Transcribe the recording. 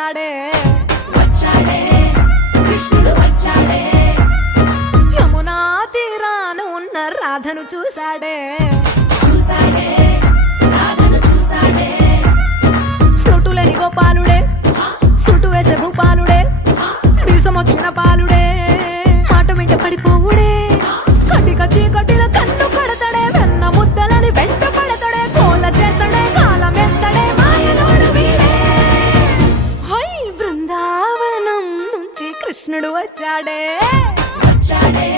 వచ్చాడే వచ్చాడే కృష్ణుడు వచ్చాడే యమునా తీరాన ఉన్న రాధను చూశాడే చూసాడే రాధను చూసాడే ఫ్లూటులేని గోపాలుడే సుటు వేసే భూపాలుడే మీసమొచ్చిన పాలుడే మాట వెంట పడిపోవుడే కటిక చీకటిల కన్ను కడతాడే వెన్న ముద్దలని వెంట పడతాడే కోల చేస్తాడే కాలమేస్తాడే మాయలోడు వీడే హై బృందావనం నుంచి కృష్ణుడు వచ్చాడే వచ్చాడే